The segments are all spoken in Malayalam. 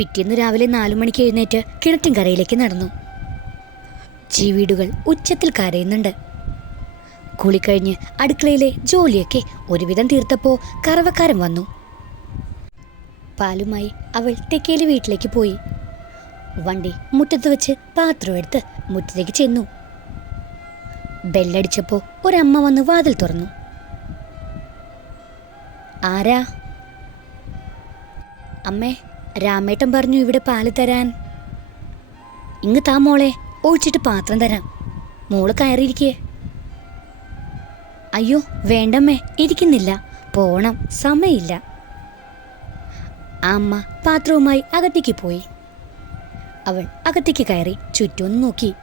പിറ്റേന്ന് രാവിലെ നാലു മണിക്ക് എഴുന്നേറ്റ് കിണറ്റിൻകരയിലേക്ക് നടന്നു. ചീവീടുകൾ ഉച്ചത്തിൽ കരയുന്നുണ്ട്. കുളിക്കഴിഞ്ഞ് അടുക്കളയിലെ ജോലിയൊക്കെ ഒരുവിധം തീർത്തപ്പോൾ കറവക്കാരൻ വന്നു. പാലുമായി അവൾ തെക്കേലെ വീട്ടിലേക്ക് പോയി. വണ്ടി മുറ്റത്ത് വെച്ച് പാത്രം എടുത്ത് മുറ്റത്തേക്ക് ചെന്നു. ബെല്ലടിച്ചപ്പോൾ ഒരമ്മ വന്ന് വാതിൽ തുറന്നു. ആരാ? അമ്മേ രാമേട്ടൻ പറഞ്ഞു ഇവിടെ പാൽ തരാൻ. ഇങ്ങ് താ മോളെ ഒഴിച്ചിട്ട് പാത്രം തരാം. മോൾ കയറിയിരിക്കേ. അയ്യോ വേണ്ടമ്മേ ഇരിക്കുന്നില്ല. പോണം സമയമില്ല. അമ്മ പാത്രവുമായി അകത്തേക്ക് പോയി. അവൾ അകത്തേക്ക് കയറി ചുറ്റും നോക്കി.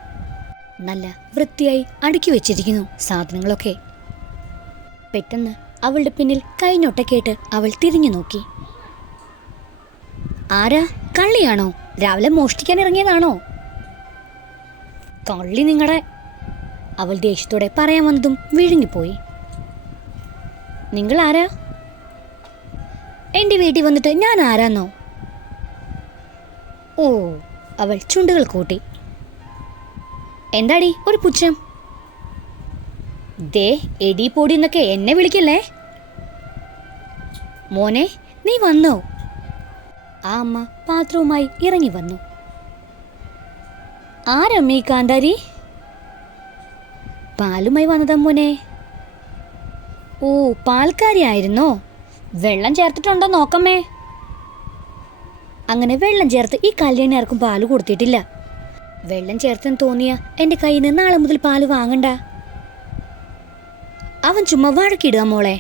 നല്ല വൃത്തിയായി അടുക്കി വെച്ചിരിക്കുന്നു സാധനങ്ങളൊക്കെ. പെട്ടെന്ന് അവളുടെ പിന്നിൽ കൈഞ്ഞൊട്ട കേട്ട് അവൾ തിരിഞ്ഞു നോക്കി. ആരാ? കള്ളിയാണോ? രാവിലെ മോഷ്ടിക്കാൻ ഇറങ്ങിയതാണോ? കള്ളി നിങ്ങളെ അവൾ ദേഷ്യത്തോടെ പറയാൻ വന്നതും വിഴുങ്ങിപ്പോയി. നിങ്ങൾ ആരാ? എന്റെ വീട്ടിൽ വന്നിട്ട് ഞാൻ ആരാന്നോ? ഓ അവൾ ചുണ്ടുകൾ കൂട്ടി. എന്താടി ഒരു പുച്ഛം? ദേ എടി പൊടി എന്നൊക്കെ എന്നെ വിളിക്കല്ലേ? മോനെ നീ വന്നോ? ആ അമ്മ പാത്രവുമായി ഇറങ്ങി വന്നു. ആരമ്മീ കാന്താരി പാലുമായി വന്നതാ മോനെ. ഓ പാൽക്കാരിയായിരുന്നോ വെള്ളം ചേർത്തിട്ടുണ്ടോ നോക്കമ്മേ. അങ്ങനെ വെള്ളം ചേർത്ത് ഈ കല്യാണി ആർക്കും പാൽ കൊടുത്തിട്ടില്ല. വെള്ളം ചേർത്തെന്ന് തോന്നിയ എന്റെ കയ്യിൽ നിന്ന് നാളെ മുതൽ പാൽ വാങ്ങണ്ട. അവൻ ചുമ്മാ വഴക്കിടുക മോളെ.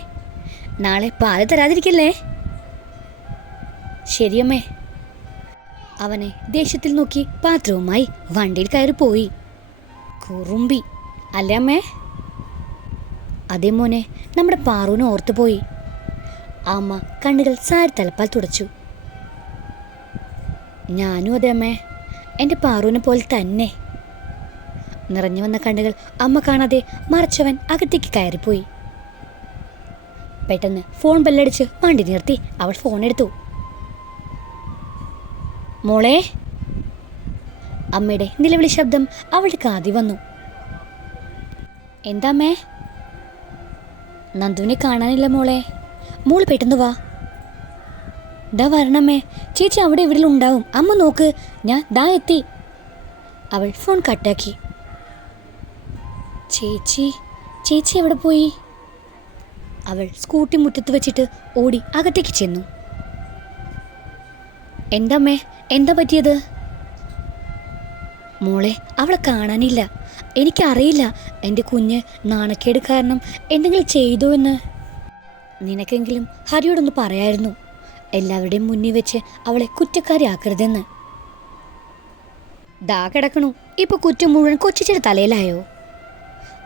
നാളെ പാൽ തരാതിരിക്കല്ലേ? ശരിയമ്മേ. അവനെ ദേഷ്യത്തിൽ നോക്കി പാത്രവുമായി വണ്ടിയിൽ കയറി പോയി. കുറുമ്പി. അല്ലേ അമ്മേ? അതേ മോനെ നമ്മുടെ പാറുവിനെ ഓർത്തു പോയി. ആ അമ്മ കണ്ണുകൾ സാരി തലപ്പാൽ തുടച്ചു. ഞാനും അതെ അമ്മേ എന്റെ പാറുവിനെ പോലെ തന്നെ. നിറഞ്ഞു വന്ന കണ്ണുകൾ അമ്മ കാണാതെ മറച്ചവൻ അകത്തേക്ക് കയറിപ്പോയി. പെട്ടെന്ന് ഫോൺ ബെല്ലടിച്ച് വണ്ടി നിർത്തി അവൾ ഫോൺ എടുത്തു. മോളെ? അമ്മയുടെ നിലവിളി ശബ്ദം അവളുടെ കാതി വന്നു. എന്താമ്മേ നന്ദുവിനെ കാണാനില്ല മോളെ. മോൾ പെട്ടെന്ന് വാ. ദാ വരണമ്മേ. ചേച്ചി അവിടെ ഇവിടെ ഉണ്ടാവും. അമ്മ നോക്ക്. ഞാൻ ദാ എത്തി. അവൾ ഫോൺ കട്ടാക്കി. ചേച്ചി ചേച്ചി എവിടെ പോയി? അവൾ സ്കൂട്ടി മുറ്റത്ത് വെച്ചിട്ട് ഓടി അകത്തേക്ക് ചെന്നു. എന്താമ്മേ എന്താ പറ്റിയത്? മോളെ അവളെ കാണാനില്ല. എനിക്കറിയില്ല. എന്റെ കുഞ്ഞ് നാണക്കേട് കാരണം എന്തെങ്കിലും ചെയ്തോ എന്ന്. നിനക്കെങ്കിലും ഹരിയോടൊന്ന് പറയായിരുന്നു. എല്ലാവരുടെയും മുന്നിൽ വെച്ച് അവളെ കുറ്റക്കാരിയാക്കരുതെന്ന്. ദാ കിടക്കണു. ഇപ്പൊ കുറ്റം മുഴുവൻ കൊച്ചിച്ചിയുടെ തലയിലായോ?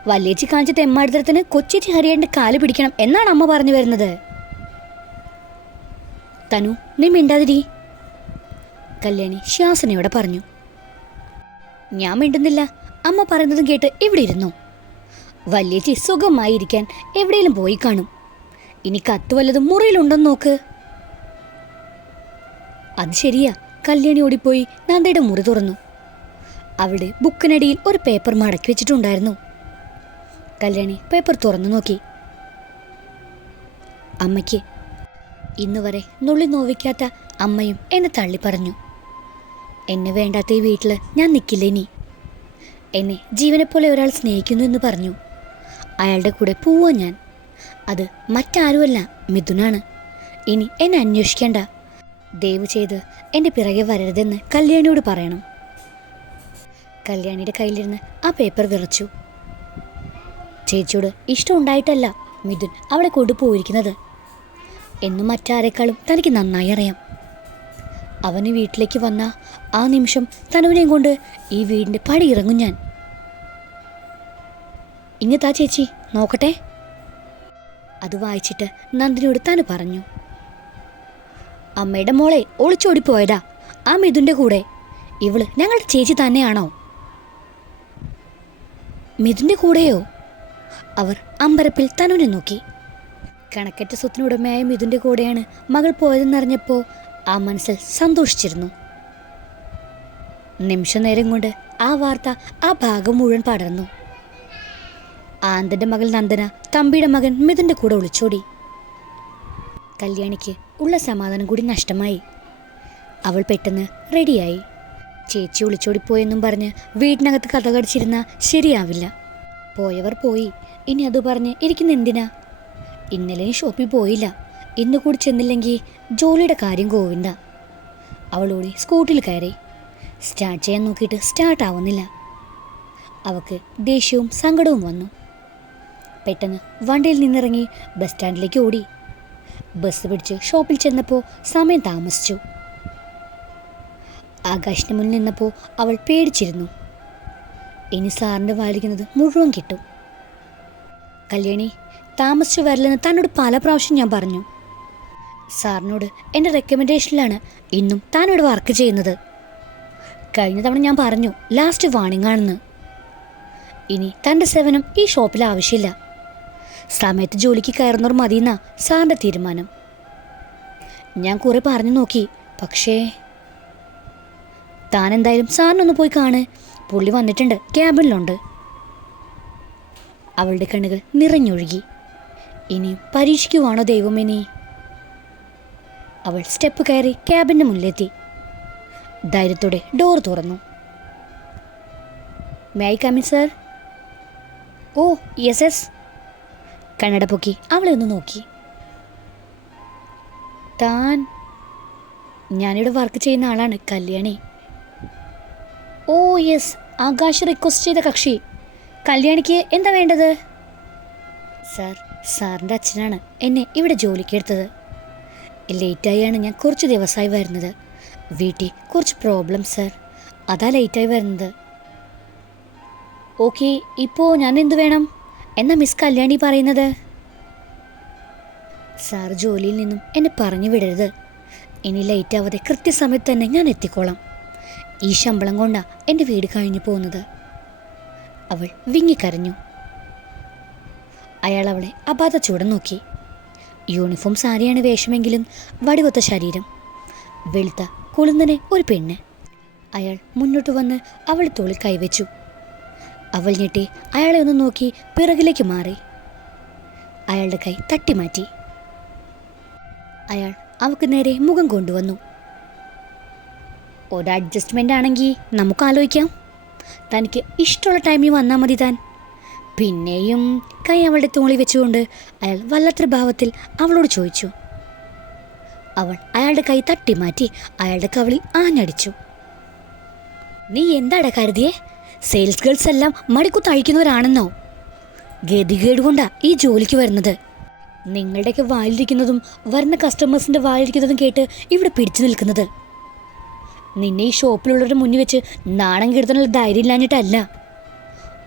വല്യേച്ചി കാണിച്ച തെമ്മാടിത്തരത്തിന് കൊച്ചിച്ചി ഹരിയേണ്ട കാൽ പിടിക്കണം എന്നാണ് അമ്മ പറഞ്ഞു വരുന്നത്. തനു നീ മിണ്ടാതിരി. കല്യാണി ശ്വാസനയോടെ പറഞ്ഞു. ഞാൻ മിണ്ടുന്നില്ല. അമ്മ പറയുന്നതും കേട്ട് ഇവിടെ ഇരുന്നു? വല്യേച്ചി സുഖമായിരിക്കാൻ എവിടെയെങ്കിലും പോയി കാണും. ഇനി കത്ത് വല്ലതും മുറിയിലുണ്ടോന്ന് നോക്ക്. അത് ശരിയാ. കല്യാണി ഓടിപ്പോയി നന്ദയുടെ മുറി തുറന്നു. അവിടെ ബുക്കിനടിയിൽ ഒരു പേപ്പർ മടക്കി വെച്ചിട്ടുണ്ടായിരുന്നു. കല്യാണി പേപ്പർ തുറന്നു നോക്കി. അമ്മയ്ക്ക് ഇന്നുവരെ നുള്ളി നോവിക്കാത്ത അമ്മയും എന്നെ തള്ളി പറഞ്ഞു എന്നെ വേണ്ടാത്ത ഈ വീട്ടിൽ ഞാൻ നിൽക്കില്ല ഇനി? എന്നെ ജീവനെപ്പോലെ ഒരാൾ സ്നേഹിക്കുന്നു എന്ന് പറഞ്ഞു. അയാളുടെ കൂടെ പോവാ ഞാൻ. അത് മറ്റാരുമല്ല മിഥുനാണ്. ഇനി എന്നെ അന്വേഷിക്കേണ്ട. ദയവ് ചെയ്ത് എന്റെ പിറകെ വരരുതെന്ന് കല്യാണിയോട് പറയണം. കല്യാണിയുടെ കയ്യിലിരുന്ന് ആ പേപ്പർ വിറച്ചു. ചേച്ചിയോട് ഇഷ്ടം ഉണ്ടായിട്ടല്ല മിഥുൻ അവളെ കൊണ്ടുപോയിരിക്കുന്നത് എന്നും മറ്റാരെക്കാളും തനിക്ക് നന്നായി അറിയാം. അവന് വീട്ടിലേക്ക് വന്ന ആ നിമിഷം തനുവിനെയും കൊണ്ട് ഈ വീടിന്റെ പടി ഇറങ്ങും ഞാൻ. ഇങ്ങത്താ ചേച്ചി നോക്കട്ടെ. അത് വായിച്ചിട്ട് നന്ദിനിയോട് തനു പറഞ്ഞു. അമ്മയുടെ മോളെ ഒളിച്ചോടിപ്പോയതാ. ആ മിഥുന്റെ കൂടെ. ഇവൾ ഞങ്ങളുടെ ചേച്ചി തന്നെയാണോ? മിഥുന്റെ കൂടെയോ? അവർ അമ്പരപ്പിൽ തനുവിനെ നോക്കി. കണക്കറ്റ സ്വത്തിനുടമയായ മിഥുന്റെ കൂടെയാണ് മകൾ പോയതെന്നറിഞ്ഞപ്പോൾ ആ മനസ്സിൽ സന്തോഷിച്ചിരുന്നു. നിമിഷനേരം കൊണ്ട് ആ വാർത്ത ആ ഭാഗം മുഴുവൻ പടർന്നു. ആന്തന്റെ മകൾ നന്ദന തമ്പിയുടെ മകൻ മിഥുന്റെ കൂടെ ഒളിച്ചോടി. കല്യാണിക്ക് ഉള്ള സമാധാനം കൂടി നഷ്ടമായി. അവൾ പെട്ടെന്ന് റെഡിയായി. ചേച്ചി ഒളിച്ചോടിപ്പോയെന്നും പറഞ്ഞ് വീടിനകത്ത് കഥ കടിച്ചിരുന്ന ശരിയാവില്ല. പോയവർ പോയി. ഇനി അത് പറഞ്ഞ് ഇരിക്കുന്ന എന്തിനാ? ഇന്നലെ ഷോപ്പിൽ പോയില്ല. ഇന്ന് കൂടി ചെന്നില്ലെങ്കിൽ ജോലിയുടെ കാര്യം ഗോവിന്ദ. അവളോടി സ്കൂട്ടിൽ കയറി. സ്റ്റാർട്ട് ചെയ്യാൻ നോക്കിയിട്ട് സ്റ്റാർട്ട് ആവുന്നില്ല. അവൾക്ക് ദേഷ്യവും സങ്കടവും വന്നു. പെട്ടെന്ന് വണ്ടിയിൽ നിന്നിറങ്ങി ബസ് സ്റ്റാൻഡിലേക്ക് ഓടി. ബസ് പിടിച്ച് ഷോപ്പിൽ ചെന്നപ്പോൾ സമയം താമസിച്ചു. ആകാശിന് മുന്നിൽ നിന്നപ്പോൾ അവൾ പേടിച്ചിരുന്നു. ഇനി സാറിന്റെ വാലിക്കുന്നത് മുഴുവൻ കിട്ടും. കല്യാണി താമസിച്ചു വരില്ലെന്ന് തന്നോട് പല പ്രാവശ്യം ഞാൻ പറഞ്ഞു. സാറിനോട് എന്റെ റെക്കമെൻഡേഷനിലാണ് ഇന്നും താൻ ഇവിടെ വർക്ക് ചെയ്യുന്നത്. കഴിഞ്ഞ തവണ ഞാൻ പറഞ്ഞു ലാസ്റ്റ് വാണിംഗ് ആണെന്ന്. ഇനി തന്റെ സേവനം ഈ ഷോപ്പിൽ ആവശ്യമില്ല. സമയത്ത് ജോലിക്ക് കയറുന്നവർ മതിയെന്നാ സാറിന്റെ തീരുമാനം. ഞാൻ കുറെ പറഞ്ഞു നോക്കി പക്ഷേ താൻ എന്തായാലും സാറിനൊന്ന് പോയി കാണ്. പുള്ളി വന്നിട്ടുണ്ട് ക്യാബിനിലുണ്ട്. അവളുടെ കണ്ണുകൾ നിറഞ്ഞൊഴുകി. ഇനി പരീക്ഷിക്കുവാണോ ദൈവമേ അവൾ സ്റ്റെപ്പ് കയറി ക്യാബിന്റെ മുന്നിലെത്തി. ധൈര്യത്തോടെ ഡോർ തുറന്നു. May I sir oh yes yes കണ്ണട പൊക്കി അവളെ ഒന്ന് നോക്കി. താൻ ഞാനിവിടെ വർക്ക് ചെയ്യുന്ന ആളാണ് Kalyani. Oh yes Akash request ചെയ്ത കക്ഷി. കല്യാണിക്ക് എന്താ വേണ്ടത്? സർ സാറിന്റെ അച്ഛനാണ് എന്നെ ഇവിടെ ജോലിക്ക് എടുത്തത്. ലേറ്റായാണ് ഞാൻ കുറച്ച് ദിവസമായി വരുന്നത്. വീട്ടിൽ കുറച്ച് പ്രോബ്ലം സർ അതാ ലേറ്റായി വരുന്നത്. ഓക്കെ ഇപ്പോൾ ഞാൻ എന്ത് വേണം? എന്നാ മിസ് കല്യാണി പറയുന്നത്? സാർ ജോലിയിൽ നിന്നും എന്നെ പറഞ്ഞു വിടരുത്. ഇനി ലൈറ്റ് കൃത്യസമയത്ത് തന്നെ ഞാൻ എത്തിക്കോളാം. ഈ ശമ്പളം കൊണ്ടാ എന്റെ വീട് കഴിഞ്ഞു പോകുന്നത്. അവൾ വിങ്ങിക്കരഞ്ഞു അയാൾ അവളെ അബാധച്ചൂടെ നോക്കി. യൂണിഫോം സാരിയാണ് വേഷമെങ്കിലും വടിവത്ത ശരീരം. വെളുത്ത കുളുന്നനെ ഒരു പെണ്ണ്. അയാൾ മുന്നോട്ട് വന്ന് അവൾ തോളിൽ കൈവച്ചു. അവൾ ഞെട്ടി അയാളെ ഒന്ന് നോക്കി പിറകിലേക്ക് മാറി. അയാളുടെ കൈ തട്ടിമാറ്റി അയാൾ അവൾക്ക് നേരെ മുഖം കൊണ്ടുവന്നു. ഒരു അഡ്ജസ്റ്റ്മെന്റ് ആണെങ്കിൽ നമുക്ക് ആലോചിക്കാം. തനിക്ക് ഇഷ്ടമുള്ള ടൈമിൽ വന്നാൽ മതി താൻ. പിന്നെയും കൈ അവളുടെ തോളി വെച്ചുകൊണ്ട് അയാൾ വല്ലാത്തൊരു ഭാവത്തിൽ അവളോട് ചോദിച്ചു. അവൾ അയാളുടെ കൈ തട്ടി മാറ്റി അയാളുടെ കവളി ആഞ്ഞടിച്ചു. നീ എന്താട കരുതിയേ? സെയിൽസ് ഗേൾസ് എല്ലാം മടിക്കുത്ത് അഴിക്കുന്നവരാണെന്നോ? ഗതികേട് കൊണ്ടാ ഈ ജോലിക്ക് വരുന്നത്. നിങ്ങളുടെയൊക്കെ വായിലിരിക്കുന്നതും വരുന്ന കസ്റ്റമേഴ്സിന്റെ വായിലിരിക്കുന്നതും കേട്ട് ഇവിടെ പിടിച്ചു നിൽക്കുന്നത്. നിന്നെ ഈ ഷോപ്പിലുള്ളവരുടെ മുന്നിൽ വെച്ച് നാണം കെടുത്താനുള്ള ധൈര്യം ഇല്ലാഞ്ഞിട്ടല്ല.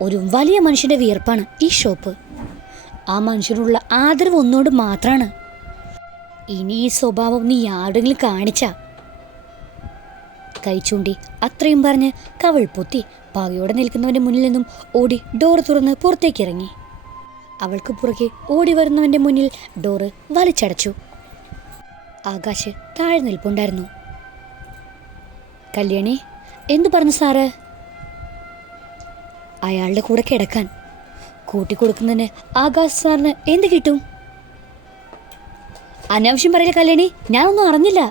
ഒരു വലിയ മനുഷ്യന്റെ വിയർപ്പാണ് ഈ ഷോപ്പ്. ആ മനുഷ്യനുള്ള ആദരവ് ഒന്നോട് മാത്രമാണ് ഇനി ഈ സ്വഭാവം നീ ആരുടെങ്കിലും കാണിച്ച? കൈച്ചൂണ്ടി അത്രയും പറഞ്ഞ് കവൾ പൊത്തി പകയോടെ നിൽക്കുന്നവന്റെ മുന്നിൽ നിന്നും ഓടി ഡോർ തുറന്ന് പുറത്തേക്ക് ഇറങ്ങി. അവൾക്ക് പുറകെ ഓടി വരുന്നവന്റെ മുന്നിൽ ഡോറ് വലിച്ചടച്ചു. ആകാശ് താഴെ നിൽപ്പുണ്ടായിരുന്നു. കല്യാണി എന്തു പറഞ്ഞു സാറ്? അയാളുടെ കൂടെ കിടക്കാൻ. കൂട്ടിക്കൊടുക്കുന്നതിന് ആകാശ് സാറിന് എന്ത് കിട്ടും? അനാവശ്യം പറയില്ല കല്യാണി? ഞാനൊന്നും അറിഞ്ഞില്ല.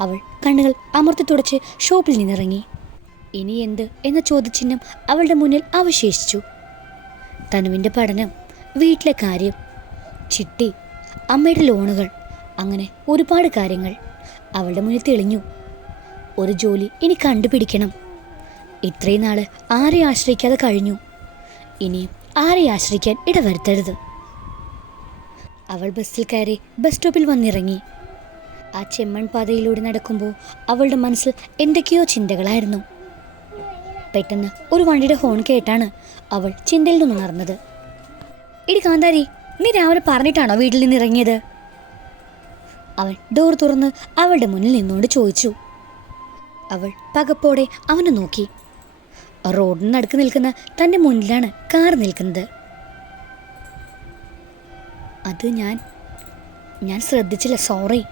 അവൾ കണ്ണുകൾ അമർത്തി തുടച്ച് ഷോപ്പിൽ നിന്നിറങ്ങി. ഇനി എന്ത് എന്ന ചോദ്യചിഹ്നം അവളുടെ മുന്നിൽ അവശേഷിച്ചു. തനുവിന്റെ പഠനം വീട്ടിലെ കാര്യം ചിട്ടി അമ്മയുടെ ലോണുകൾ അങ്ങനെ ഒരുപാട് കാര്യങ്ങൾ അവളുടെ മുന്നിൽ തെളിഞ്ഞു. ഒരു ജോലി ഇനി കണ്ടുപിടിക്കണം. ഇത്രയും നാൾ ആരെ ആശ്രയിക്കാതെ കഴിഞ്ഞു. ഇനി ആരെ ആശ്രയിക്കാൻ ഇടവരുത്തരുത്. അവൾ ബസ്സിൽ കയറി ബസ് സ്റ്റോപ്പിൽ വന്നിറങ്ങി. ആ ചെമ്മൺ പാതയിലൂടെ നടക്കുമ്പോൾ അവളുടെ മനസ്സിൽ എന്തൊക്കെയോ ചിന്തകളായിരുന്നു. പെട്ടെന്ന് ഒരു വണ്ടിയുടെ ഹോൺ കേട്ടാണ് അവൾ ചിന്തയിൽ നിന്ന് നിന്നുണർന്നത് ഇടി കാന്താരി നീ രാവിലെ പറഞ്ഞിട്ടാണോ വീട്ടിൽ നിന്ന് ഇറങ്ങിയത്? അവൻ ഡോർ തുറന്ന് അവളുടെ മുന്നിൽ നിന്നുകൊണ്ട് ചോദിച്ചു. അവൾ പകപ്പോടെ അവനെ നോക്കി. റോഡിന് നടുക്ക് നിൽക്കുന്ന തന്റെ മുന്നിലാണ് കാർ നിൽക്കുന്നത്. അത് ഞാൻ ഞാൻ ശ്രദ്ധിച്ചില്ല സോറി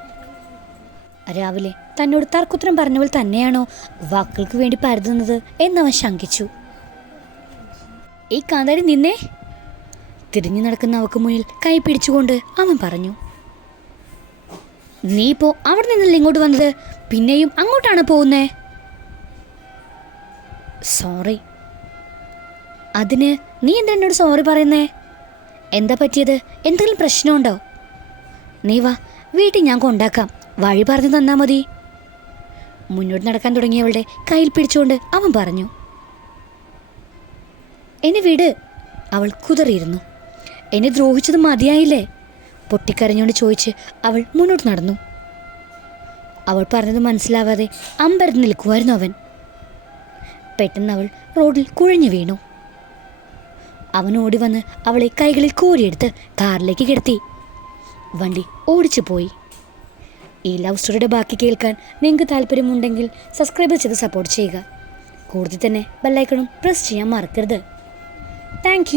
രാവിലെ തന്നോട് തർക്കുത്തരം പറഞ്ഞവൾ തന്നെയാണോ വാക്കുകൾക്ക് വേണ്ടി പരതുന്നത് എന്നവൻ ശങ്കിച്ചു. ഈ കാന്താരി നിന്നേ? തിരിഞ്ഞു നടക്കുന്ന അവക്ക് മുന്നിൽ കൈ പിടിച്ചുകൊണ്ട് അവൻ പറഞ്ഞു. നീ ഇപ്പോ അവിടെ നിന്നല്ലേ ഇങ്ങോട്ട് വന്നത്? പിന്നെയും അങ്ങോട്ടാണ് പോകുന്നേ? സോറി അതിന് നീ എന്താ എന്നോട് സോറി പറയുന്നേ? എന്താ പറ്റിയത്? എന്തെങ്കിലും പ്രശ്നമുണ്ടോ? നീ വാ വീട്ടിൽ ഞാൻ കൊണ്ടാക്കാം. വഴി പറഞ്ഞു തന്നാ മതി. മുന്നോട്ട് നടക്കാൻ തുടങ്ങിയവളുടെ കയ്യിൽ പിടിച്ചുകൊണ്ട് അവൻ പറഞ്ഞു. എന്നെ വിട്. അവൾ കുതറിയിരുന്നു. എന്നെ ദ്രോഹിച്ചത് മതിയായില്ലേ? പൊട്ടിക്കരഞ്ഞുകൊണ്ട് ചോദിച്ച് അവൾ മുന്നോട്ട് നടന്നു. അവൾ പറഞ്ഞത് മനസ്സിലാവാതെ അമ്പരന്ന് നിൽക്കുമായിരുന്നു അവൻ. പെട്ടെന്ന് അവൾ റോഡിൽ കുഴഞ്ഞു വീണു. അവൻ ഓടി വന്ന് അവളെ കൈകളിൽ കോരിയെടുത്ത് കാറിലേക്ക് കിടത്തി. വണ്ടി ഓടിച്ചു പോയി. ഈ ലവ് സ്റ്റോറിയുടെ ബാക്കി കേൾക്കാൻ നിങ്ങൾക്ക് താല്പര്യമുണ്ടെങ്കിൽ സബ്സ്ക്രൈബ് ചെയ്ത് സപ്പോർട്ട് ചെയ്യുക. കൂടുതൽ തന്നെ ബെല്ലൈക്കണും പ്രസ് ചെയ്യാൻ മറക്കരുത്. താങ്ക്